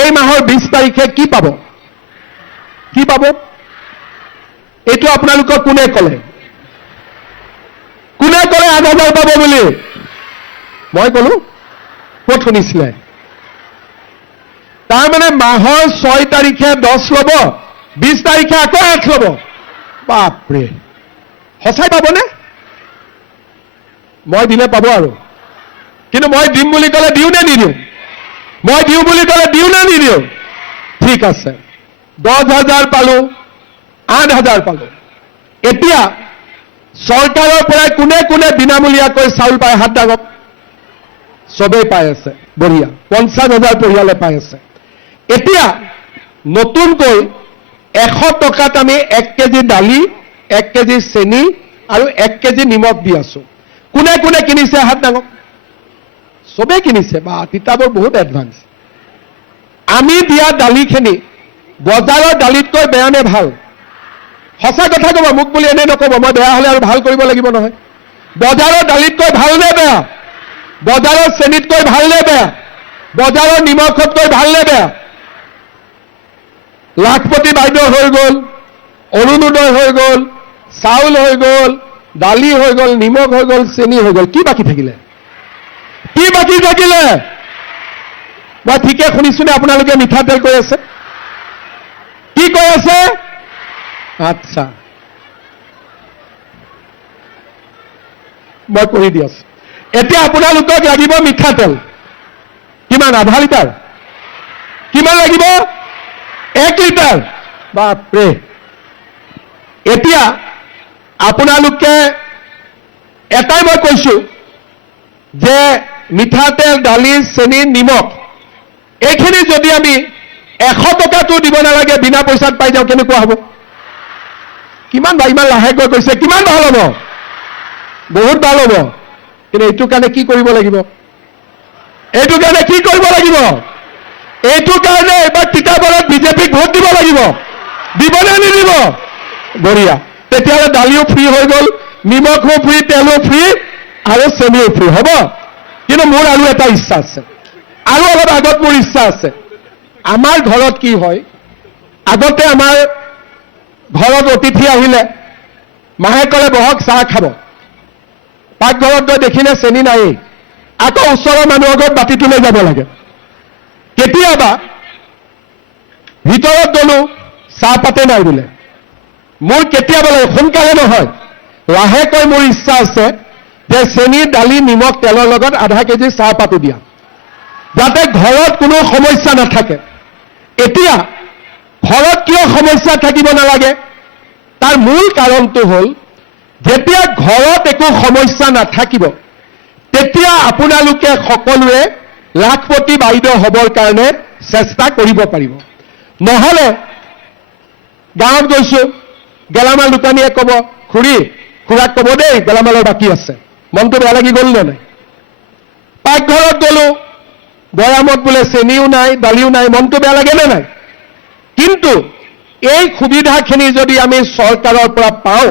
এই মাহৰ 20 তাৰিখে কি পাব? কি পাব? এইটো আপোনালোকক কোনে ক'লে? কোনে ক'লে 8,000 পাব বুলি? মই ক'লো? ক'ত শুনিছিলে? তাৰমানে মাহৰ 6 তাৰিখে 10 ল'ব, 20 তাৰিখে আকৌ 8 ল'ব। বাপৰে, সঁচাই পাবনে? মই দিলে পাব আৰু, কিন্তু মই দিম বুলি ক'লে দিওঁ নে নিদিওঁ? মই দিওঁ বুলি ক'লে দিওঁ নে নিদিওঁ? ঠিক আছে, 10,000 পালো, 8,000 পালো। এতিয়া চৰকাৰৰ পৰা কোনে কোনে বিনামূলীয়াকৈ চাউল পায়? হাত দাঙক। চবেই পাই আছে, বঢ়িয়া। 50,000 পৰিয়ালে পাই আছে। এতিয়া নতুনকৈ 100 টকাত আমি 1 কেজি দালি, 1 কেজি চেনি আৰু 1 কেজি নিমখ দি আছো। কোনে কোনে কিনিছে? হাত দাঙক। চবেই কিনিছে। বা তিতাবৰ বহুত এডভান্স। আমি দিয়া দালিখিনি বজাৰৰ দালিতকৈ বেয়া নে ভাল? সঁচা কথা ক'ব, মোক বুলি এনে নক'ব। মই বেয়া হ'লে আৰু ভাল কৰিব লাগিব নহয়। বজাৰৰ দালিতকৈ ভাল নে বেয়া? বজাৰৰ চেনিতকৈ ভাল নে বেয়া? বজাৰৰ নিমখতকৈ ভাল নে বেয়া? লাখপতি বাইদেউ হৈ গ'ল, অৰুণোদয় হৈ গ'ল, চাউল হৈ গ'ল, দালি হৈ গ'ল, নিমখ হৈ গ'ল, চেনি হৈ গ'ল। কি বাকী থাকিলে? কি বাকী থাকিলে? মই ঠিকে শুনিছো নে? আপোনালোকে মিঠাতেল কৈ আছে? কি কৈ আছে? আচ্ছা, মই কৰি দি আছো। এতিয়া আপোনালোকক লাগিব মিঠাতেল। কিমান? আধা লিটাৰ? কিমান লাগিব? 1 লিটাৰ। বাপৰে। এতিয়া আপোনালোকে এটাই মই কৈছো যে মিঠাতেল, দালি, চেনি, নিমখ এইখিনি যদি আমি 100 টকাটো দিব নালাগে, বিনা পইচাত পাই যাওঁ, কেনেকুৱা হ'ব? কিমান বা ইমান লাহেকৈ কৈছে? কিমান ভাল হ'ব? বহুত ভাল হ'ব। কিন্তু এইটো কাৰণে কি কৰিব লাগিব? এইটো কাৰণে কি কৰিব লাগিব? এইটো কাৰণে এবাৰ তিতাবৰত বিজেপিক ভোট দিব লাগিব। দিবনে নিদিব? বঢ়িয়া। তেতিয়াহ'লে দালিও ফ্ৰী হৈ গ'ল, নিমখো ফ্ৰী, তেলো ফ্ৰী আৰু চেনিও ফ্ৰী হ'ব। কিন্তু মোৰ আৰু এটা ইচ্ছা আছে, আৰু অলপ আগত মোৰ ইচ্ছা আছে। আমাৰ ঘৰত কি হয়, আগতে আমাৰ ঘৰত অতিথি আহিলে মাহে ক'লে বহক চাহ খাব। পাকঘৰত গৈ দেখিলে চেনি নায়েই, আকৌ ওচৰৰ মানুহৰ ঘৰত বাতিটো লৈ যাব লাগে। কেতিয়াবা ভিতৰত গ'লো, চাহপাতে নাই বোলে। মোৰ কেতিয়াবা লাগে, সোনকালে নহয়, লাহেকৈ মোৰ ইচ্ছা আছে যে চেনি, দালি, নিমখ, তেলৰ লগত আধা কেজি চাহপাতো দিয়া, যাতে ঘৰত কোনো সমস্যা নাথাকে। এতিয়া ঘৰত কিয় সমস্যা থাকিব নালাগে? তাৰ মূল কাৰণটো হ'ল, যেতিয়া ঘৰত একো সমস্যা নাথাকিব, তেতিয়া আপোনালোকে সকলোৱে লাখপতি বাইদেউ হ'বৰ কাৰণে চেষ্টা কৰিব পাৰিব। নহ'লে গাঁৱত গৈছো, গেলামাল দোকানীয়ে ক'ব, খুৰী, খুৰাক ক'ব দেই গেলামালৰ বাকী আছে। মনটো বেয়া লাগি গ'ল নে নাই? পাকঘৰত গ'লো, বৈয়ামত বোলে চেনিও নাই, দালিও নাই, মনটো বেয়া লাগে নে নাই? কিন্তু এই সুবিধাখিনি যদি আমি চৰকাৰৰ পৰা পাওঁ,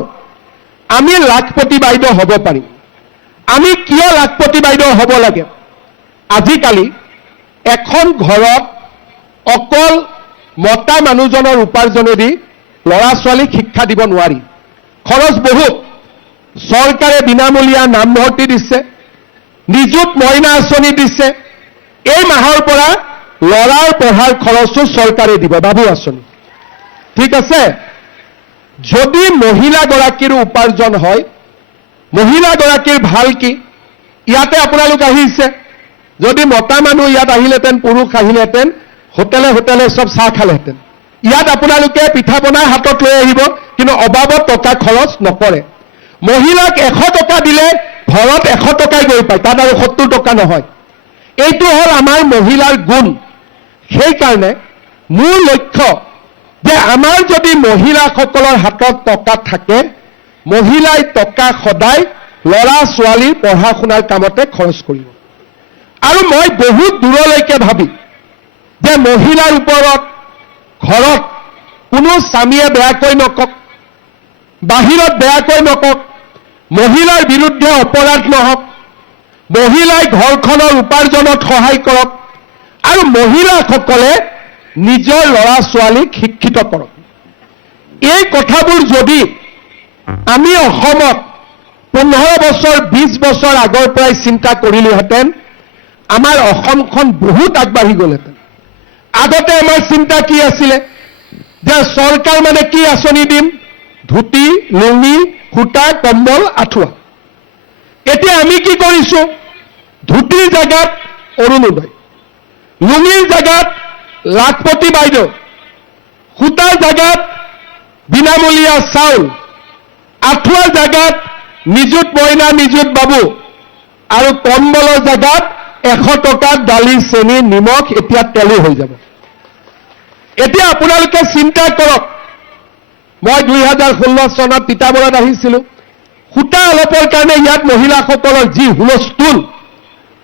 আমি লাখপতি বাইদেউ হ'ব পাৰিম। আমি কিয় লাখপতি বাইদেউ হ'ব লাগে? আজিকালি এখন ঘৰত অকল মতা মানুহজনৰ উপাৰ্জনেদি ল'ৰা ছোৱালীক শিক্ষা দিব নোৱাৰি। খৰচ বহুত। চৰকাৰে বিনামূলীয়া নামভৰ্তি দিছে, নিযুত মইনা আঁচনি দিছে। এই মাহৰ পৰা ল'ৰাৰ পঢ়াৰ খৰচো চৰকাৰে দিব, বাবু আঁচনি। ঠিক আছে? যদি মহিলাগৰাকীৰ উপাৰ্জন হয়, মহিলাগৰাকীৰ ভাল কি? ইয়াতে আপোনালোক আহিছে, যদি মতা মানুহ ইয়াত আহিলেহেঁতেন, পুৰুষ আহিলেহেঁতেন, হোটেলে হোটেলে চব চাহ খালেহেঁতেন। ইয়াত আপোনালোকে পিঠা পনা হাতত লৈ আহিব, কিন্তু অবাবত টকা খৰচ নকৰে। মহিলাক 100 টকা দিলে ঘৰত 100 টকাই গৈ পায়, তাত আৰু 70 টকা নহয়। এইটো হ'ল আমাৰ মহিলাৰ গুণ। সেইকাৰণে মোৰ লক্ষ্য যে আমাৰ যদি মহিলাসকলৰ হাতত টকা থাকে, মহিলাই টকা সদায় ল'ৰা ছোৱালীৰ পঢ়া শুনাৰ কামতে খৰচ কৰিব। আৰু মই বহুত দূৰলৈকে ভাবি যে মহিলাৰ ওপৰত ঘৰত কোনো স্বামীয়ে বেয়াকৈ নকওক, বাহিৰত বেয়াকৈ নকওক, মহিলাৰ বিৰুদ্ধে অপৰাধ নহওক, মহিলাই ঘৰখনৰ উপাৰ্জনত সহায় কৰক, আৰু মহিলাসকলে নিজৰ ল'ৰা ছোৱালীক শিক্ষিত কৰক। এই কথাবোৰ যদি আমি অসমত 15 বছৰ 20 বছৰ আগৰ পৰাই চিন্তা কৰিলোহেঁতেন, আমাৰ অসমখন বহুত আগবাঢ়ি গ'লহেঁতেন। আগতে আমাৰ চিন্তা কি আছিলে যে চৰকাৰ মানে কি আঁচনি দিম, ধুতি, লুঙি, সূতা, কম্বল, আঁঠুৱা। এতিয়া আমি কি কৰিছোঁ, ধুতিৰ জাগাত অৰুণোদয়, লুঙিৰ জাগাত লাখপতি বাইদেউ, সূতাৰ জাগাত বিনামূলীয়া চাউল, আঁঠুৱাৰ জাগাত নিযুত মইনা নিযুত বাবু, আৰু কম্বলৰ জাগাত 100 টকাত দালি, চেনি, নিমখ, এতিয়া তেলো হৈ যাব। এতিয়া আপোনালোকে চিন্তা কৰক, মই 2016 চনত তিতাবৰত আহিছিলোঁ, সূতা অলপৰ কাৰণে ইয়াত মহিলাসকলৰ যি হুলস্থুল।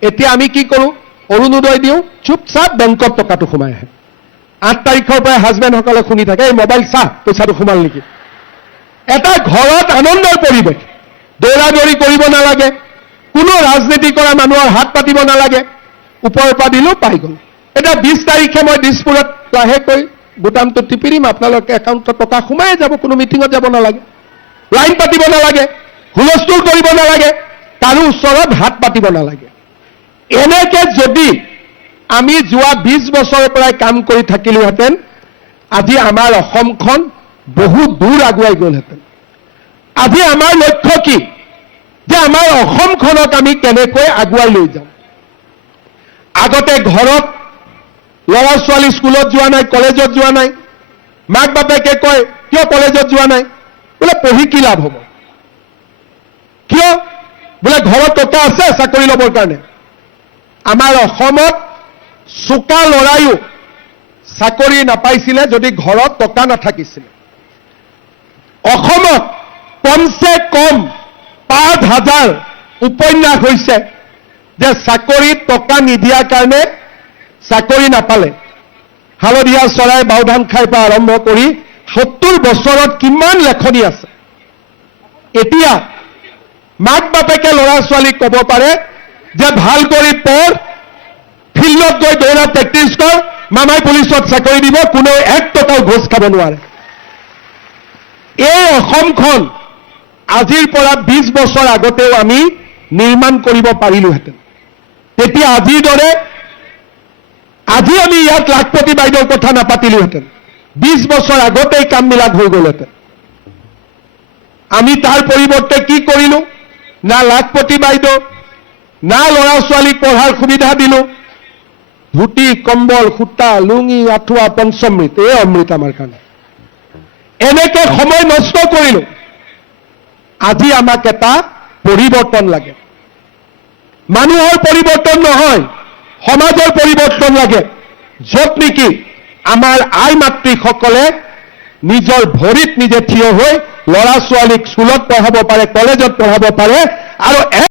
এতিয়া আমি কি কৰোঁ, অৰুণোদয় দিওঁ, চুপচাপ বেংকত টকাটো সোমাই আহে। 8 তাৰিখৰ পৰাই হাজবেণ্ডসকলে শুনি থাকে, এই মোবাইল চা, পইচাটো সোমাল নেকি। এটা ঘৰত আনন্দৰ পৰিৱেশ, দৌৰা দৌৰি কৰিব নালাগে, কোনো ৰাজনীতি কৰা মানুহৰ হাত পাতিব নালাগে, ওপৰৰ পৰা দিলোঁ পাই গ'ল। এতিয়া 20 তাৰিখে মই দিছপুৰত লাহেকৈ বুটামটো টিপি দিম, আপোনালোকে একাউণ্টত টকা সোমাই যাব, কোনো মিটিঙত যাব নালাগে, লাইন পাতিব নালাগে, হুলস্থুল কৰিব নালাগে, কাৰো ওচৰত হাত পাতিব নালাগে। এনেকে যদি আমি যোৱা 20 বছৰৰ পৰাই কাম কৰি থাকিলোহেঁতেন, আজি আমাৰ অসমখন বহুত দূৰ আগুৱাই গ'লহেঁতেন। আজি আমাৰ লক্ষ্য কি যে আমাৰ অসমখনক আমি কেনেকৈ আগুৱাই লৈ যাওঁ। আগতে ঘৰত ল'ৰা ছোৱালী স্কুলত যোৱা নাই, কলেজত যোৱা নাই, মাক বাপেকে কয় কিয় কলেজত যোৱা নাই, বোলে পঢ়ি কি লাভ হ'ব, কিয়, বোলে ঘৰত টকা আছে চাকৰি ল'বৰ কাৰণে। আমাৰ অসমত চোকা ল'ৰাইও চাকৰি নাপাইছিলে যদি ঘৰত টকা নাথাকিছিলে। অসমত কমচে কম 5,000 উপন্যাস হৈছে যে চাকৰিত টকা নিদিয়াৰ কাৰণে চাকৰি নাপালে। হালধীয়া চৰাই বাওধান খাই পৰা আৰম্ভ কৰি 70 বছৰত কিমান লেখনি আছে। এতিয়া মাক বাপেকে ল'ৰা ছোৱালীক ক'ব পাৰে যে ভাল কৰি পঢ়, ফিল্ডত গৈ দৌৰা প্ৰেক্টিছ কৰ, মামাই পুলিচত চাকৰি দিব, কোনেও 1 টকাও ঘোষ খাব নোৱাৰে। এই অসমখন আজিৰ পৰা 20 বছৰ আগতেও আমি নিৰ্মাণ কৰিব পাৰিলোহেঁতেন। তেতিয়া আজিৰ দৰে আজি আমি ইয়াত লাখপতি বাইদেউৰ কথা নাপাতিলোহেঁতেন, 20 বছৰ আগতেই কামবিলাক হৈ গ'লহেঁতেন। আমি তাৰ পৰিৱৰ্তে কি কৰিলোঁ, না লাখপতি বাইদেউ, না ল'ৰা ছোৱালীক পঢ়াৰ সুবিধা দিলোঁ, ধুতি, কম্বল, সূতা, লুঙি, আঁঠুৱা, পঞ্চমৃত, এই অমৃত আমাৰ কাৰণে। এনেকে সময় নষ্ট কৰিলোঁ। আজি আমাক এটা পৰিৱৰ্তন লাগে। মানুহৰ পৰিৱৰ্তন নহয়, সমাজৰ পৰিৱৰ্তন লাগে, য'ত নেকি আমাৰ আই মাতৃসকলে নিজৰ ভৰিত নিজে থিয় হৈ ল'ৰা ছোৱালীক স্কুলত পঢ়াব পাৰে, কলেজত পঢ়াব পাৰে, আৰু